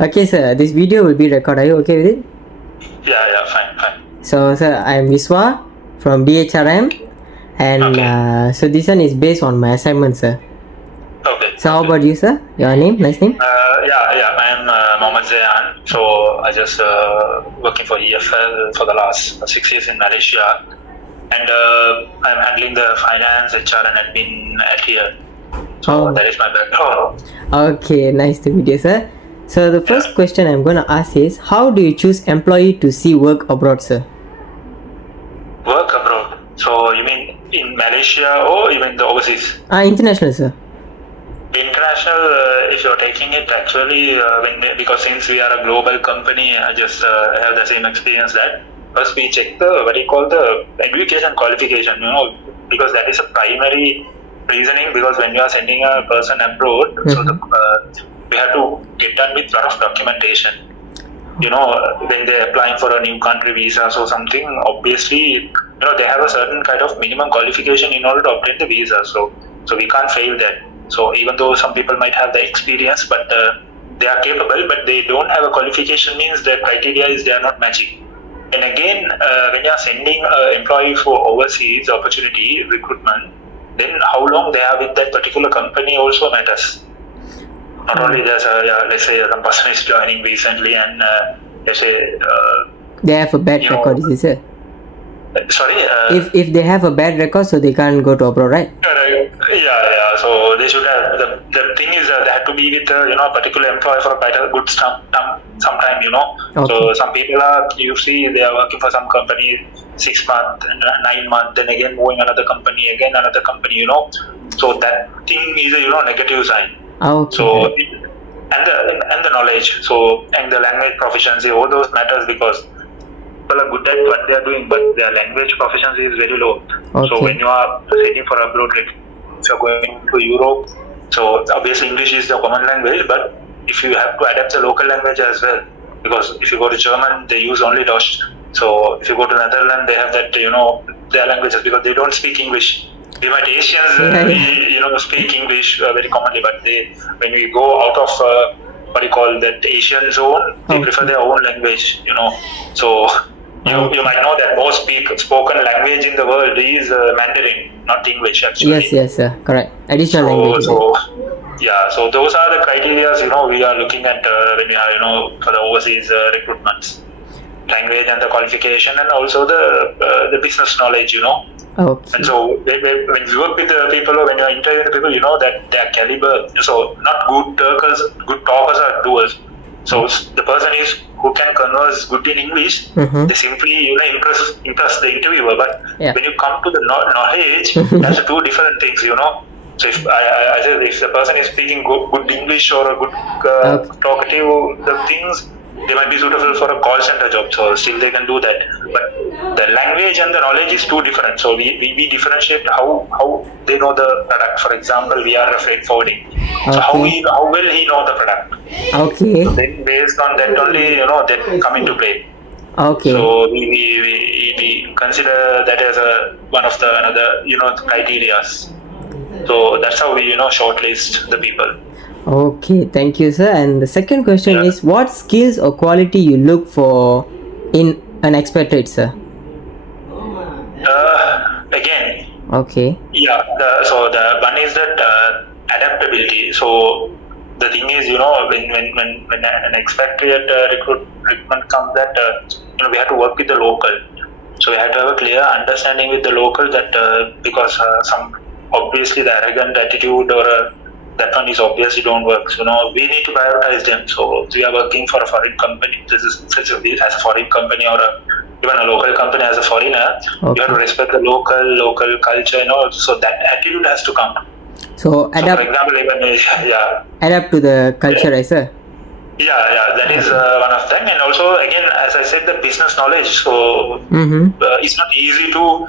Okay, sir. This video will be recorded. Are you okay with it? Yeah, fine. So, sir, I am Viswa from DHRM, and Okay. so this one is based on my assignment, sir. Okay. So, how about you, sir? Your name? Nice name? Yeah. I'm Mohammed Zayan. So I just working for EFL for the last 6 years in Malaysia, and I'm handling the finance, HR, and admin at here. So that is my background. Okay, nice to meet you, sir. So, the first question I'm going to ask is, how do you choose employee to see work abroad, sir? Work abroad. So you mean in Malaysia or even the overseas? International, sir. International, if you're taking it actually, because since we are a global company, I just have the same experience that first we check the education qualification, because that is a primary reasoning. Because when you are sending a person abroad, so we have to get done with a lot of documentation. When they're applying for a new country visas or something, obviously, they have a certain kind of minimum qualification in order to obtain the visa. So we can't fail that. So even though some people might have the experience, but they are capable, but they don't have a qualification, means their criteria is they are not matching. And again, when you are sending an employee for overseas opportunity recruitment, then how long they are with that particular company also matters. Not only there's let's say some person is joining recently and let's say they have a bad record, is it? Sorry. If they have a bad record, so they can't go to abroad, right? Yeah. So they should have the thing is they have to be with a particular employer for quite a good some time. Okay. So some people are they are working for some company 6 months, 9 months, then again moving another company, So that thing is a negative sign. Okay. So and the knowledge, and the language proficiency, all those matters because people are good at what they are doing, but their language proficiency is very low. Okay. So when you are heading for abroad, if you are going to Europe, so obviously English is the common language, but if you have to adapt the local language as well, because if you go to German, they use only Deutsch. So if you go to Netherlands, they have that their languages because they don't speak English. We might Asians speak English very commonly, but when we go out of that Asian zone, they prefer their own language. So you might know that most spoken language in the world is Mandarin, not English actually. Yes, sir. Correct. Additional language. So those are the criteria we are looking at when we are for the overseas recruitments. Language and the qualification, and also the business knowledge. Okay. And so when you work with the people, or when you are interviewing the people, that their caliber. So not good talkers are doers. So the person who can converse good in English, they simply impress the interviewer. But when you come to the knowledge, that's two different things. So if I said if the person is speaking good English or a good talkative, the things, they might be suitable for a call center job, so still they can do that. But the language and the knowledge is two different. So we differentiate how they know the product. For example, we are a freight forwarding. So how will he know the product? Okay. So then based on that only, that come into play. Okay. So we consider that as one of the another criteria. So that's how we shortlist the people. Okay, thank you, sir. And the second question is, what skills or quality you look for in an expatriate, sir? Again. Okay. Yeah. So the one is that adaptability. So the thing is, when an expatriate recruitment comes, that we have to work with the local. So we have to have a clear understanding with the local that because obviously the arrogant attitude or that one is obviously don't work. So we need to prioritize them. So we are working for a foreign company. This is as a foreign company or even a local company as a foreigner. You have to respect the local culture. So that attitude has to come. So adapt. For example, even adapt to the culture, right, sir? Yeah, that is one of them. And also, again, as I said, the business knowledge. So it's not easy to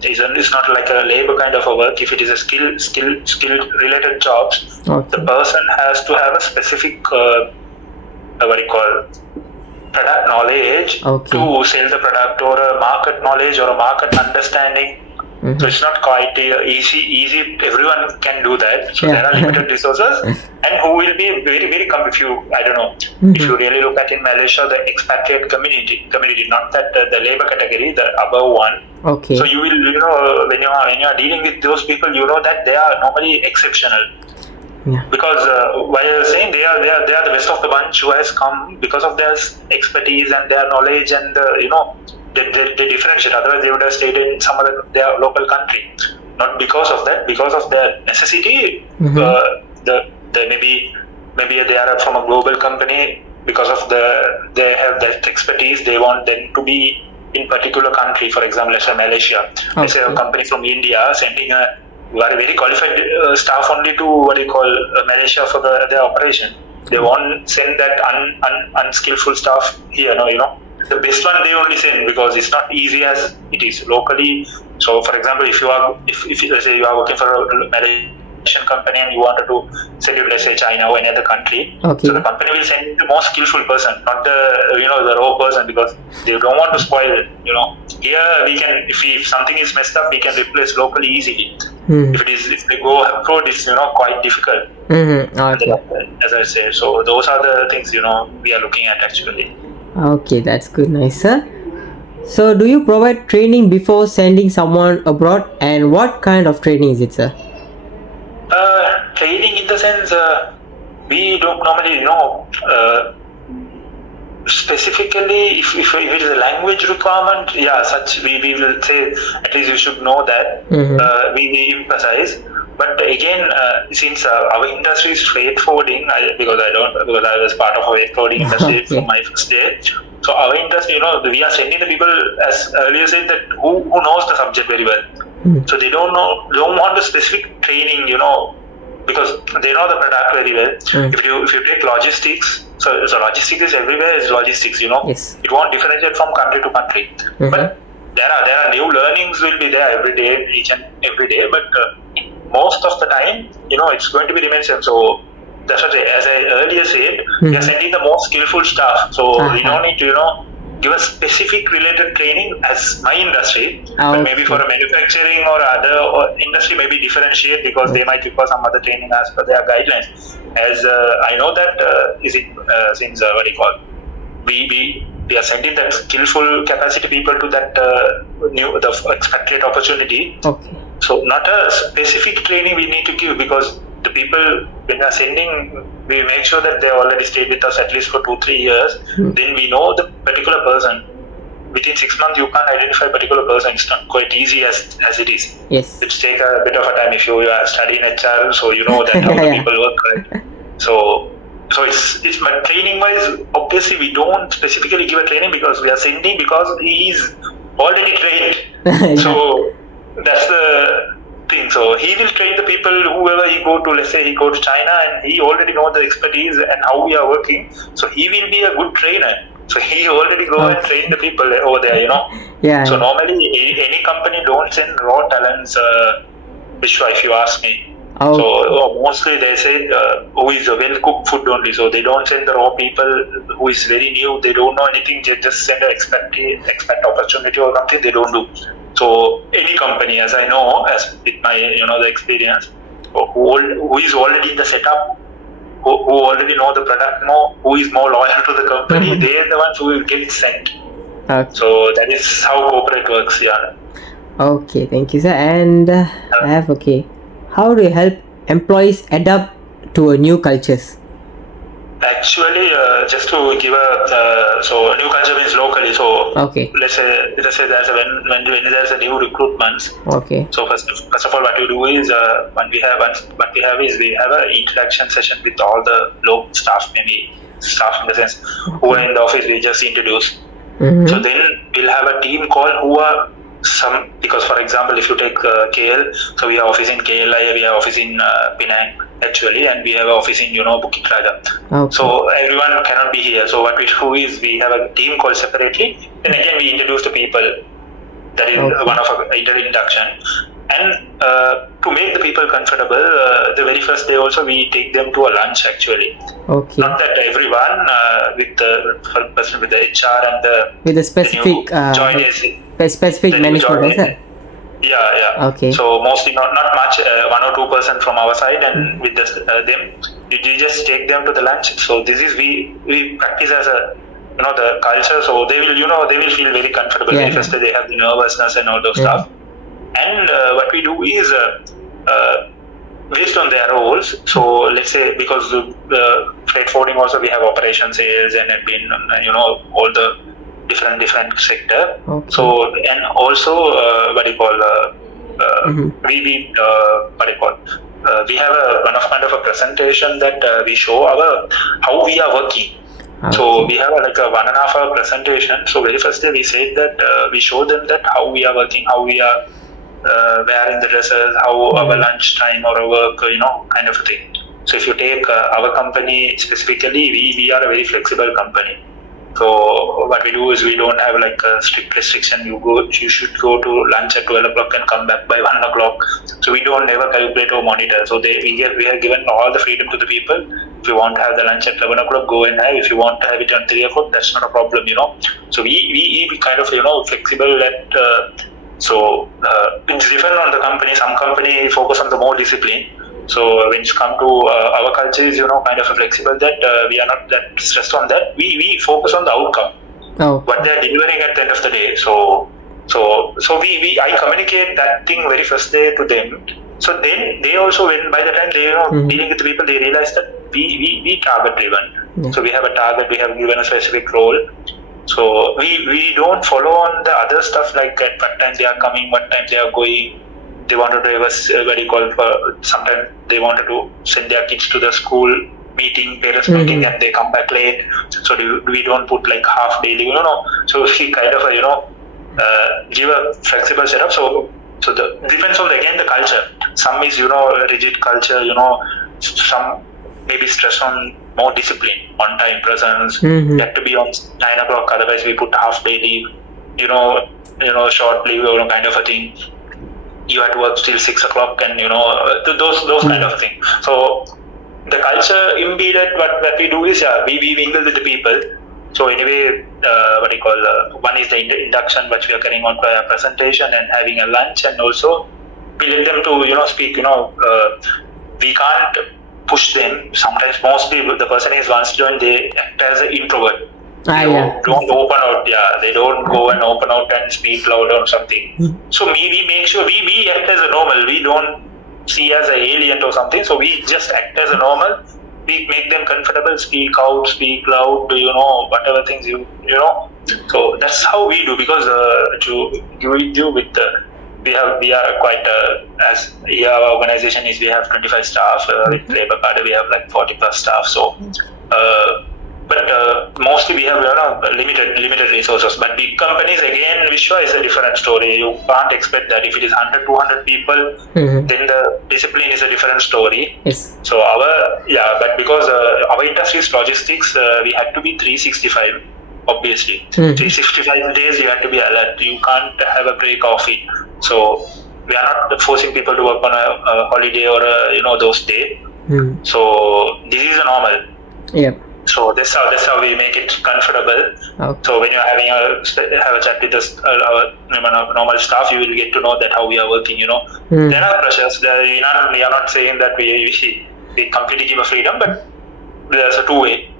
it's not like a labor kind of a work. If it is a skill related jobs, the person has to have a specific product knowledge to sell the product, or a market knowledge or a market understanding. So it's not quite easy. Everyone can do that. So there are limited resources, and who will be very if you if you really look at in Malaysia, the expatriate community, not that the labor category, the above one. Okay. So you will when you are dealing with those people, that they are normally exceptional. Yeah. Because while you're saying they are the best of the bunch who has come because of their expertise and their knowledge and they differentiate. Otherwise, they would have stayed in some other their local country. Not because of that, because of their necessity. Maybe they are from a global company because of they have that expertise. They want them to be in particular country. For example, let's say Malaysia. Okay. Let's say a company from India sending a very qualified staff only to Malaysia for their operation. They won't send that unskillful staff here. The best one they only send because it's not easy as it is locally. So, for example, if let's say you are working for a Malaysian company and you wanted to send it, let's say China or any other country, okay. So the company will send the most skillful person, not the raw person, because they don't want to spoil it. Here we can, if something is messed up, we can replace locally easily. If they go abroad, it's quite difficult. Okay. As I say, so those are the things we are looking at actually. Okay, that's good, nice, sir. So, do you provide training before sending someone abroad, and what kind of training is it, sir? Training in the sense we don't normally specifically if it is a language requirement, such we will say at least you should know that. We emphasize. But again, since our industry is freight forwarding, because I was part of a freight forwarding industry from my first day. So our industry, we are sending the people, as earlier said, that who knows the subject very well. So they don't want the specific training, because they know the product very well. If you take logistics, so logistics is everywhere is logistics. Yes. It won't differentiate from country to country. But there are new learnings will be there every day, each and every day. But most of the time, it's going to be dimension. So that's what as I earlier said, we are sending the most skillful staff. So we don't need to, give a specific related training as my industry. But maybe for a manufacturing or other industry, maybe differentiate because they might require some other training as per their guidelines. As I know that since we are sending that skillful capacity people to that the expatriate opportunity. Okay. So not a specific training we need to give because the people when we are sending, we make sure that they already stayed with us at least for 2-3 years. Then we know the particular person. Within 6 months, you can't identify a particular person. It's not quite easy as it is. Yes. It takes a bit of a time if you are studying HR, so you know that how the people work, right? So it's but training wise, obviously we don't specifically give a training because we are sending because he is already trained. So that's the thing. So he will train the people whoever he go to. Let's say he go to China and he already know the expertise and how we are working. So he will be a good trainer. So he already go and train the people over there. Yeah. So normally any company don't send raw talents. Viswa, if you ask me. So mostly they say who is a well-cooked food only. So they don't send the raw people who is very new. They don't know anything. They just send an expat opportunity or something. They don't do. So any company, as I know, as with my the experience, who is already in the setup, who already know the product, who is more loyal to the company, they are the ones who will get sent. Okay. So that is how corporate works. Yeah. Okay, thank you, sir. And how do you help employees adapt to new cultures? Actually, just to give so new culture means locally. So let's say there's when there's a new recruitment. Okay. So first of all, what we do is we have an introduction session with all the local staff, maybe staff in the sense who are in the office. We just introduce. So then we'll have a team call who are because for example if you take KL, so we have office in KL, we have office in Penang actually, and we have an office in Bukit Raja. So everyone cannot be here. So what we do is we have a team called separately. Then again we introduce the people. That is one of our introduction. And to make the people comfortable, the very first day also we take them to a lunch actually. Okay. Not that everyone with the person with the HR and the with the specific joiners. Specific management, Yeah. Okay. So mostly not much, 1 or 2% from our side, and with them, you just take them to the lunch. So this is we practice as a the culture. So they will they will feel very comfortable. Yeah. Very first they have the nervousness and all those stuff. And what we do is based on their roles. So let's say because the freight forwarding also we have operation sales and admin, all the different sector. Okay. So and also what do you call we what do you call we have a kind of a presentation that we show how we are working. Okay. So we have like a 1.5 hour presentation. So very first day we said that we show them that how we are working, how we are wearing the dresses, how our lunch time or our work, kind of thing. So if you take our company specifically, we are a very flexible company. So what we do is we don't have like a strict restriction. You should go to lunch at 12 o'clock and come back by 1 o'clock. So we don't never calculate or monitor. So we have given all the freedom to the people. If you want to have the lunch at 11 o'clock, go and have. If you want to have it at 3 o'clock, that's not a problem, So we kind of flexible at. It's different on the company. Some company focus on the more discipline. So when it's come to our culture is kind of flexible that we are not that stressed on that. We focus on the outcome. What they are delivering at the end of the day. So I communicate that thing very first day to them. So then they also, when by the time they dealing with people, they realize that we target driven. So we have a target. We have given a specific role. So we don't follow on the other stuff like at what time they are coming, what time they are going. They wanted to have a sometimes they wanted to send their kids to the school meeting, parents meeting, and they come back late. So we don't put like half daily, So we kind of give a flexible setup. So the depends on again the culture. Some is rigid culture. Some maybe stress on more discipline, on time presence. You have to be on 9 o'clock. Otherwise, we put half daily. Short leave or kind of a thing. You have to work till 6 o'clock, and those kind of thing. So the culture embedded. What we do is we mingle with the people. So anyway, one is the induction, which we are carrying on by a presentation and having a lunch, and also we let them to speak. We can't push them. Sometimes mostly the person is once joined, they act as an introvert. Don't open out. They don't go and open out and speak loud or something. So we make sure we act as a normal. We don't see as an alien or something. So we just act as a normal. We make them comfortable. Speak out, speak loud. Whatever things So that's how we do, because we do with we are quite as our organization is, we have 25 staff. With Labor Card we have like 40 plus staff. So. But mostly we have limited resources. But big companies, again, Viswa is a different story. You can't expect that. If it is 100, 200 people, then the discipline is a different story. Yes. So but because our industry is logistics, we had to be 365. Obviously, 365 days you have to be alert. You can't have a break off it. So we are not forcing people to work on a holiday or those days. So this is a normal. Yep. So that's how we make it comfortable. Okay. So when you're having have a chat with our normal staff, you will get to know that how we are working. There are pressures. We are not saying that we completely give a freedom, but there's a two-way.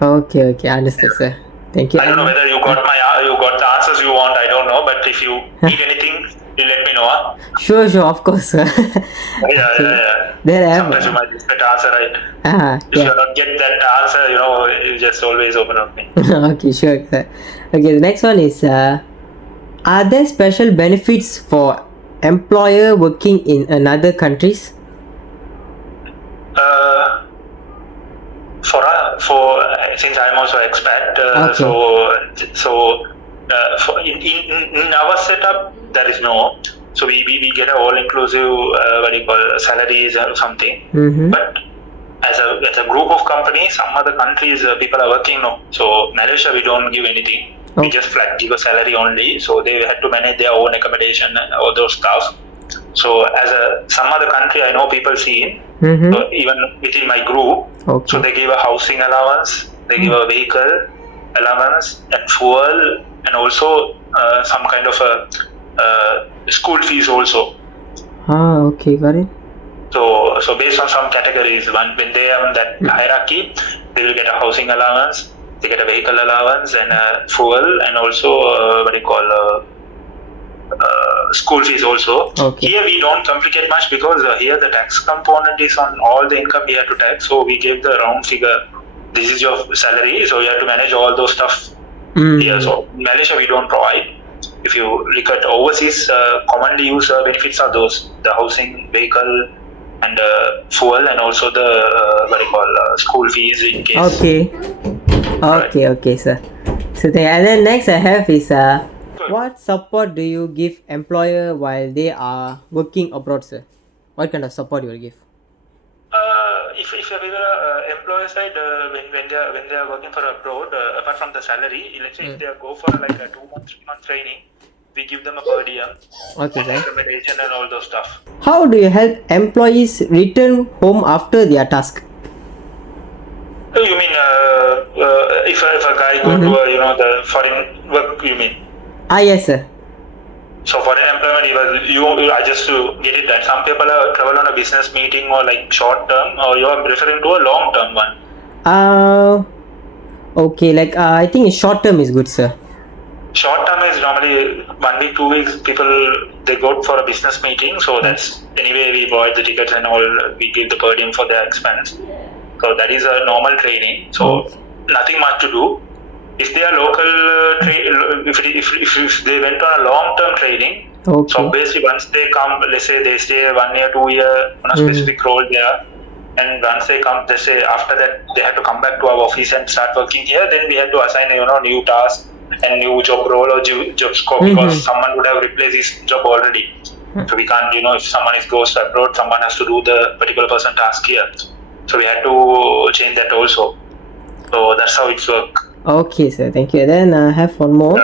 Okay, understood, sir. Thank you. I don't know whether you got the answers you want. I don't know, but if you need anything, you let me know. Sure, of course, sir. Yeah. Sometimes you might expect the answer, right? If you don't get that answer, you just always open up me. Okay, sure, sir. Okay, the next one is, are there special benefits for employer working in another countries? For since I'm also expat, in our setup there is no. So we get an all-inclusive salaries or something. But as a group of companies, some other countries people are working no. So Malaysia we don't give anything. We just flat give a salary only. So they had to manage their own accommodation and all those stuff. So as some other country I know people see, so even within my group, so they give a housing allowance, they give a vehicle allowance and fuel, and also some kind of a school fees also. Okay, got it. So based on some categories, when they are in that hierarchy, they will get a housing allowance, they get a vehicle allowance, and fuel, and also school fees also. Okay. Here we don't complicate much because here the tax component is on all the income we have to tax. So we give the round figure. This is your salary, so you have to manage all those stuff here. So in Malaysia we don't provide. If you look at overseas, commonly used benefits are those: the housing, vehicle, and fuel, and also the school fees in case. Okay, sir. So and then next I have is what support do you give employer while they are working abroad, sir? What kind of support you will give? If employer side, when they are working for abroad, apart from the salary, let's say if they go for like a 2 month, 3 month training, we give them a per diem, accommodation, and all those stuff. How do you help employees return home after their task? You mean if a guy go to the foreign work? You mean? Yes, sir. So foreign employment, I just to get it done. Some people travel on a business meeting or like short term, or you are referring to a long term one. Okay, like I think short term is good, sir. Short term is normally 1 week, 2 weeks. People they go for a business meeting, so that's anyway we provide the tickets and all. We give the per diem for their expense. So that is a normal training. So nothing much to do. If they are local, if they went on a long-term training, so basically once they come, let's say they stay 1 year, 2 year on a specific role there, and once they come, they say after that they have to come back to our office and start working here. Then we have to assign new task and new job role or job scope because someone would have replaced his job already. So we can't, if someone goes abroad, someone has to do the particular person task here. So we had to change that also. So that's how it's work. Okay, sir. Thank you. Then I have one more.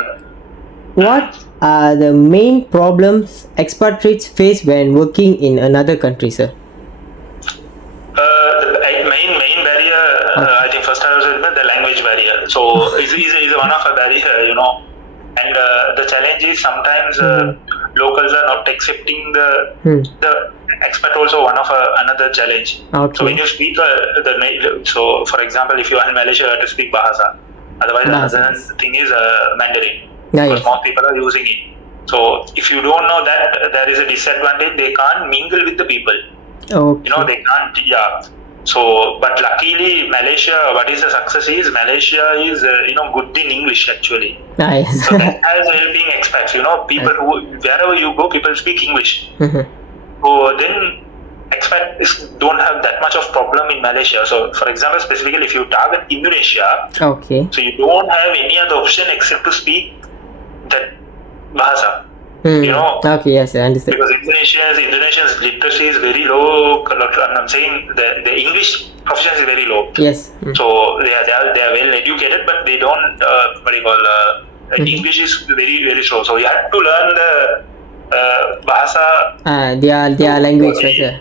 What are the main problems expatriates face when working in another country, sir? The main barrier, I think first I was the language barrier. So is one of a barrier, and the challenge is sometimes locals are not accepting the expat also one of another challenge. So when you speak so for example, if you are in Malaysia, you have to speak Bahasa. Otherwise, another thing is Mandarin, because most people are using it. So if you don't know that, there is a disadvantage. They can't mingle with the people. They can't. So, but luckily, Malaysia, what is the success is Malaysia is good in English actually. Nice. So that has helping expats. People who wherever you go, people speak English. So then expats don't have that much of problem in Malaysia. So for example, specifically if you target Indonesia, so you don't have any other option except to speak that Bahasa. Okay, yes, I understand. Because Indonesia's literacy is very low. I'm saying the English proficiency is very low. Yes. So they are well educated, but they don't English is very very slow. So you have to learn the Bahasa. Their language, sir.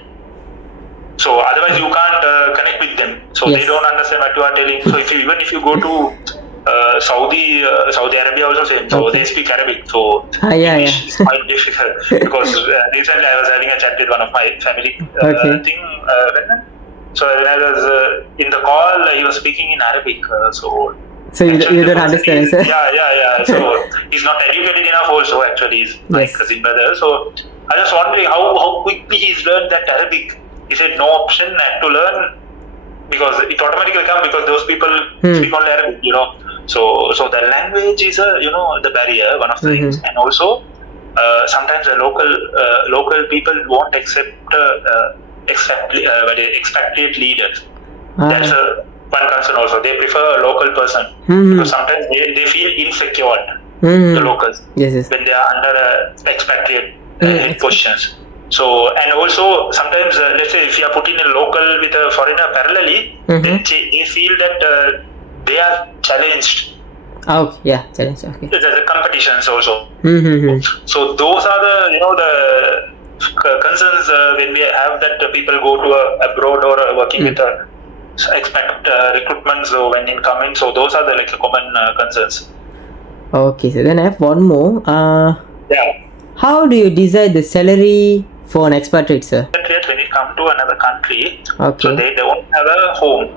So otherwise you can't connect with them. So they don't understand what you are telling. So even if you go to Saudi Arabia also same. So they speak Arabic. So English is quite difficult because recently I was having a chat with one of my family thing. So when I was in the call, he was speaking in Arabic. So you don't understand, sir? Yeah. So he's not educated enough. Also, actually, he's my cousin brother. So I was wondering how quickly he's learned that Arabic. He said no option, I had to learn because it automatically comes because those people speak only Arabic. So the language is the barrier, one of the things, and also sometimes the local people won't accept expatriate leaders. That's one concern also. They prefer a local person because sometimes they feel insecure. The locals when they are under expatriate head positions. So and also sometimes let's say if you are putting a local with a foreigner parallelly, then they feel that they are challenged. Challenged. Okay. There's a competitions also. So those are the the concerns when we have that people go to abroad or working with expat recruitment. So when incoming, so those are the common concerns. Okay, so then I have one more. how do you decide the salary for an expatriate, sir? Expatriates, when you come to another country, Okay. so they don't have a home.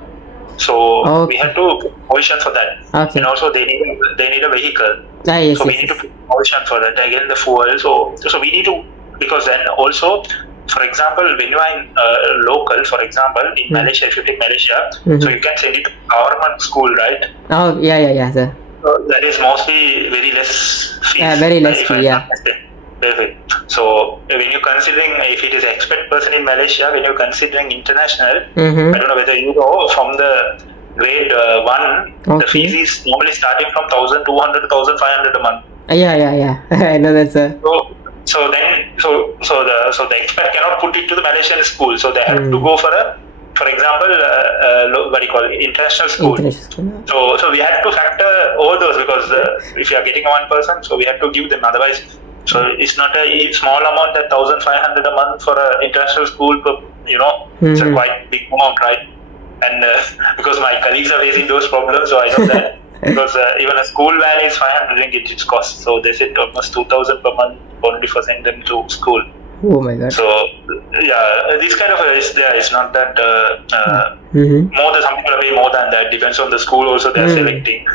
So we Okay. have to put provision for that. Okay. And also they need a vehicle. Yes, So we yes, need to yes. put provision for that. Again, the fuel. So we need to, because then also, for example, when you are in local, for example, in Malaysia, if you take Malaysia, so you can send it to government school, right? Oh, yeah, sir. So that is mostly very less fees. Very less if fee, I'm yeah. not mistaken. Perfect. So when you're considering, if it is expat person in Malaysia, when you're considering international, I don't know whether you know, from the grade 1, the Okay. fees is normally starting from 1,200 to 1,500 a month. Yeah. I know that, sir. So the expat cannot put it to the Malaysian school, so they have to go for example, what do you call it, international school. So we have to factor all those, because if you are getting one person, so we have to give them. Otherwise, so it's not a small amount, that 1,500 a month for an international school. It's a quite big amount, right? And because my colleagues are facing those problems, so I know that. Because even a school van is 500 ringgit its cost, so they said almost 2,000 per month only for sending them to school. Oh my god. So yeah, this kind of is there. It's not that more than some people pay more than that. Depends on the school also they are selecting.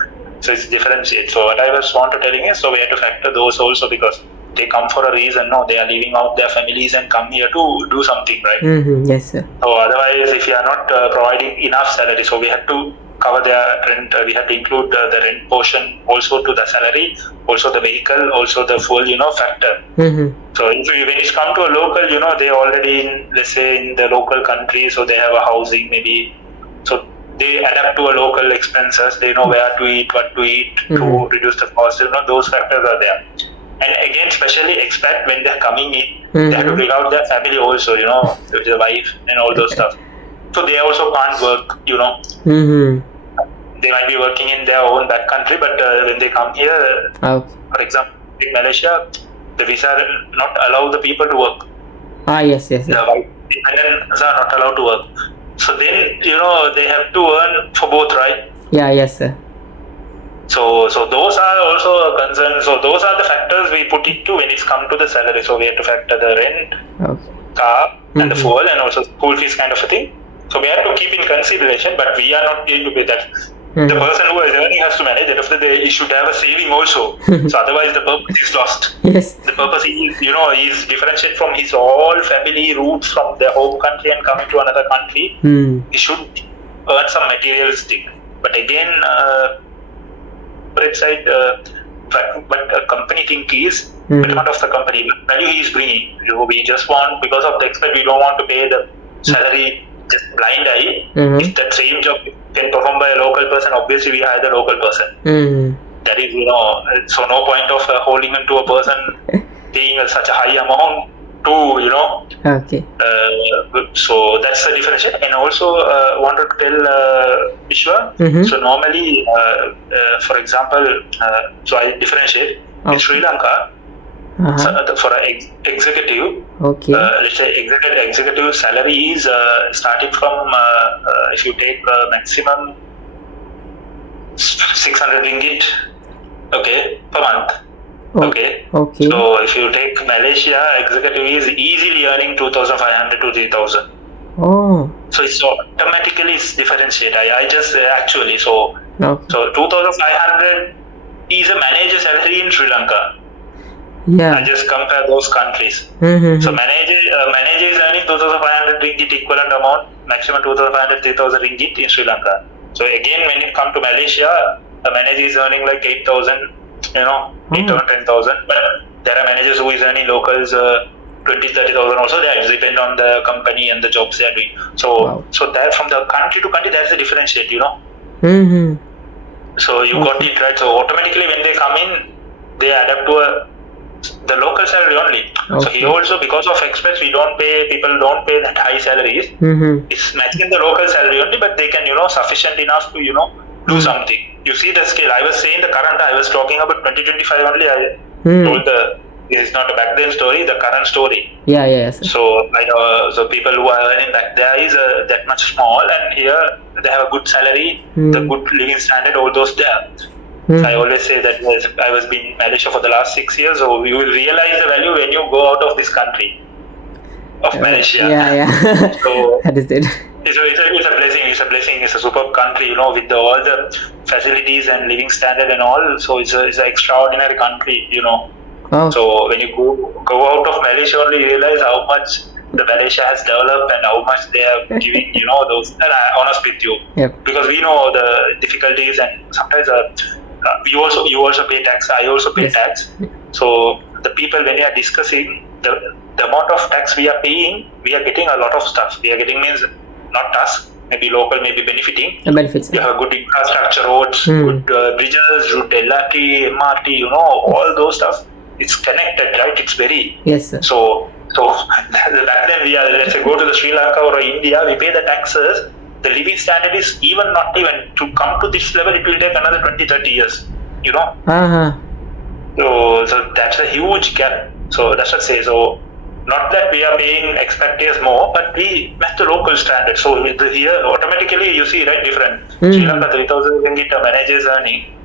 So it's differentiate. So what I was want to telling is, so we have to factor those also, because they come for a reason. No, they are leaving out their families and come here to do something, right? Yes, sir. So otherwise, if you are not providing enough salary, so we have to cover their rent. We have to include the rent portion also to the salary, also the vehicle, also the fuel, factor. So when it's come to a local, they already in, let's say, in the local country, so they have a housing maybe. So they adapt to a local expenses. They know where to eat, what to eat to reduce the cost. Those factors are there. And again, especially expat, when they're coming in, they have to bring out their family also, with the wife and all those stuff. So they also can't work, They might be working in their own back country, but when they come here, for example, in Malaysia, the visa not allow the people to work. Yes. The white dependents are not allowed to work. So then, they have to earn for both, right? Yes, sir. So those are also a concern. So those are the factors we put into when it's come to the salary. So we have to factor the rent, car, and the fuel, and also school fees kind of a thing. So we have to keep in consideration, but we are not going to pay that. The person who is earning has to manage. At the end of the day, he should have a saving also. So otherwise, the purpose is lost. Yes. The purpose is, is differentiate from his all family roots from their home country and coming to another country. He should earn some materialistic. But again, side, but a company think is betterment of the company, value he is bringing. We just want, because of the expat, we don't want to pay the salary just blind eye. If that same job can perform by a local person, obviously we hire the local person. That is, so no point of holding on to a person paying such a high amount to, Okay. So that's the differentiation. And also wanted to tell Viswa, so normally, for example, so I differentiate in Sri Lanka. So for an executive, let's say executive salary is starting from if you take maximum 600 ringgit, per month. Okay. So if you take Malaysia, executive is easily earning 2,500 to 3,000. So it's automatically differentiate. I just actually so 2,500 is a manager salary in Sri Lanka. I just compare those countries. So manager is earning 2,500 ringgit equivalent amount, maximum 2,500, 3,000 ringgit in Sri Lanka. So again, when you come to Malaysia, a manager is earning like 8,000, 8,000, 10,000. But there are managers who is earning locals 20, 30,000 also. That depend on the company and the jobs they are doing. So that from the country to country, that's the differentiate, So you got it right. So automatically when they come in, they adapt to the local salary only. So here also, because of expats, people don't pay that high salaries. It's matching the local salary only, but they can, sufficient enough to, do something. You see the scale. I was saying the current, I was talking about 2025 only. I told it's not a back then story, the current story. Yes. So I know, so people who are earning back there is that much small, and here they have a good salary, the good living standard, all those there. I always say that I was been in Malaysia for the last 6 years, so you will realize the value when you go out of this country of Malaysia. Yeah. So That is it. it's a blessing. It's a blessing. It's a superb country, with all the facilities and living standard and all. So it's an extraordinary country, Oh. So when you go out of Malaysia, only you realize how much the Malaysia has developed and how much they are giving, those. And I'm honest with you, Yep. because we know the difficulties, and sometimes you also pay tax. I also pay Yes. tax. So the people, when we are discussing the amount of tax we are paying, we are getting a lot of stuff. We are getting means not us, maybe local, maybe benefiting. The benefits. You have good infrastructure, roads, good bridges, good LRT, MRT, all those stuff. It's connected, right? It's very. Yes, sir. So back then let's say go to the Sri Lanka or India, we pay the taxes. The living standard is not even to come to this level. It will take another 20-30 years. Uh-huh. So that's a huge gap. So that's what I say. So not that we are paying expatriates more, but we met the local standard. So here automatically you see, right, different. Sri Lanka 3,000 ringgit a manager is earning,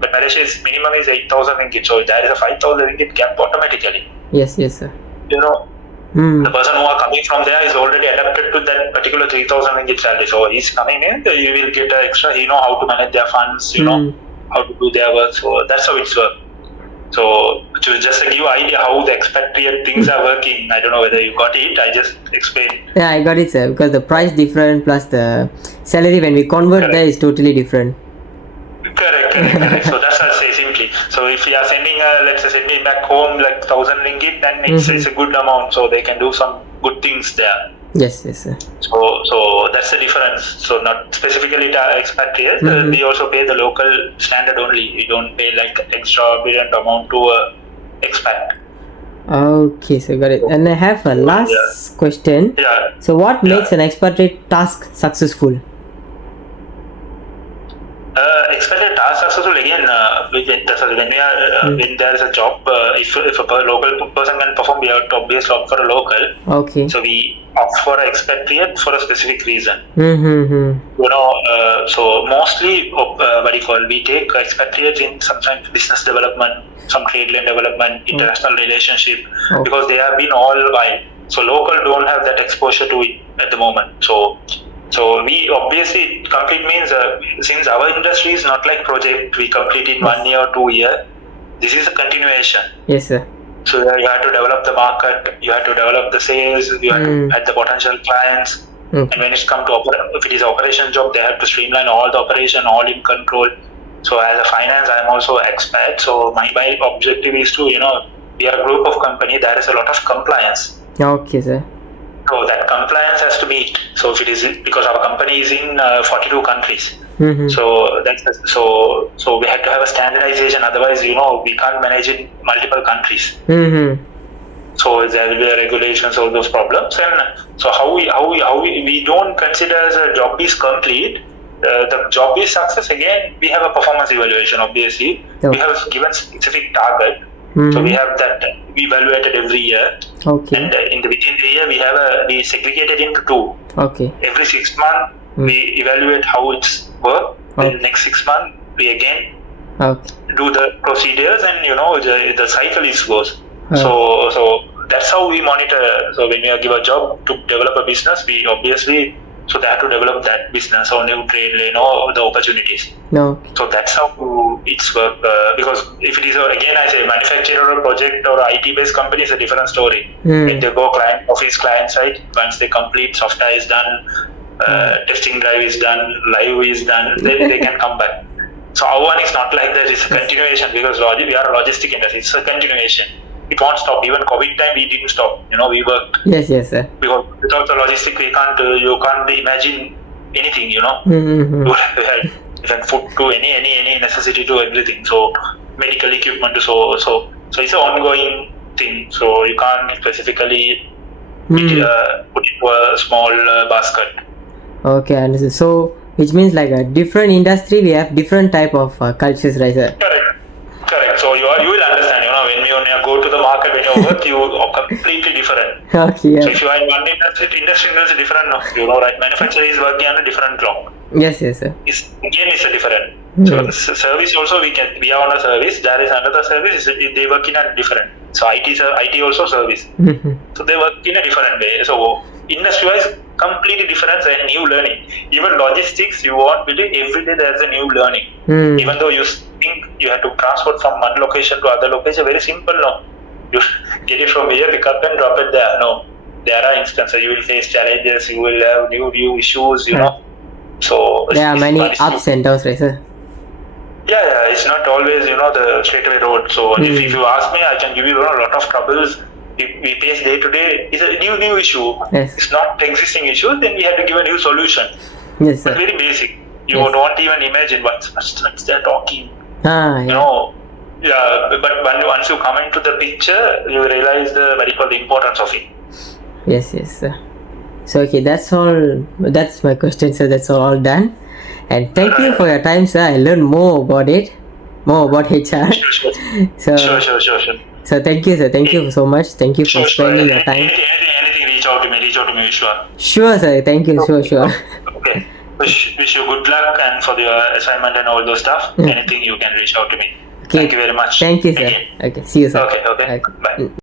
but Malaysia's minimum is 8,000 ringgit. So there is a 5,000 ringgit gap automatically. Yes, sir. The person who are coming from there is already adapted to that particular 3,000 ringgit salary. So he's coming in, he will get an extra. He know how to manage their funds, how to do their work. So that's how it's work. So to just give you idea how the expatriate things are working, I don't know whether you got it. I just explained. Yeah, I got it, sir. Because the price different plus the salary when we convert there is totally different. Correct. So that's what I say simply. So if we are sending, let's say sending back home like 1,000 ringgit, then it's a good amount. So they can do some good things there. Yes, sir. So that's the difference. So not specifically to expatriates, we also pay the local standard only. We don't pay like exorbitant amount to expat. Okay, so got it. And I have a last question. Yeah. So what makes an expatriate task successful? Expatriate task successful again when there is a job, if a local person can perform, we have to obviously opt for a local. Okay. So we opt for an expatriate for a specific reason. So mostly we take expatriates in sometimes business development, some trade lane development, international relationship, because they have been all while. So local don't have that exposure to it at the moment. So we obviously complete means since our industry is not like project we complete in 1 year or 2 years. This is a continuation. Yes, sir. So you have to develop the market, you have to develop the sales, you have to add the potential clients. And when it's come to if it is an operation job, they have to streamline all the operation, all in control. So as a finance, I am also expat. So my objective is to we are a group of company. There is a lot of compliance. Okay, sir. So that compliance has to meet. So if it is because our company is in 42 countries, so so we have to have a standardization. Otherwise, we can't manage in multiple countries. So there will be regulations, all those problems. And so how we don't consider as a job is complete. The job is success. Again, we have a performance evaluation. Obviously, we have given specific target. So we have that we evaluated every year. Okay. And within the year we segregated into 2. Okay. Every 6 months we evaluate how it's worked. The next 6 months we again do the procedures, and the cycle goes. So that's how we monitor. So when we give a job to develop a business, we obviously they have to develop that business or new trade lane or the opportunities. No. So that's how it's work. Because if it is again I say manufacturer or project or IT based company is a different story. When they go client side, once they complete, software is done, testing drive is done, live is done, then they can come back. So our one is not like that. It's a continuation because we are a logistic industry. It's a continuation. It won't stop. Even COVID time, we didn't stop. We worked. Yes, sir. Because without the logistic, you can't imagine anything. You had food to any necessity to everything. So medical equipment. So it's an ongoing thing. So you can't specifically put it into a small basket. Okay, understood. So which means like a different industry, we have different type of cultures, right, sir? Correct. So you will understand. When you go to the market, when you work, you are completely different. Okay. Yeah. So if you are in one industry is different. Right? Manufacturer is working on a different clock. Yes, sir. It's a different. So service also we are on a service. There is another service. They work in a different. So IT also service. So they work in a different way. So industry wise, completely different and new learning. Even logistics, you won't believe every day there's a new learning. Even though you think you have to transport from one location to other location, very simple. No, you get it from here, pick up and drop it there. No, there are instances you will face challenges. You will have new issues. You know. So there are many ups and downs, right, sir? Yeah, it's not always the straightaway road. So if you ask me, I can give you a lot of troubles we face day to day. It's a new issue. Yes. It's not existing issue. Then we have to give a new solution. Yes, sir. But very basic. You don't even imagine what's they're talking. Yeah. But once you come into the picture, you realize the importance of it. Yes, sir. So okay, that's all. That's my question, sir. That's all done. And thank you for your time, sir. I learned more about it, more about HR. Sure. Sure. So thank you, sir. Thank you so much. Thank you for spending your time. Anything, reach out to me, Viswa. Sure, sir. Thank you. Sure. Okay. Wish you good luck and for the assignment and all those stuff. Anything you can reach out to me. Okay. Thank you very much. Thank you, sir. Again. Okay. See you, sir. Okay. Bye.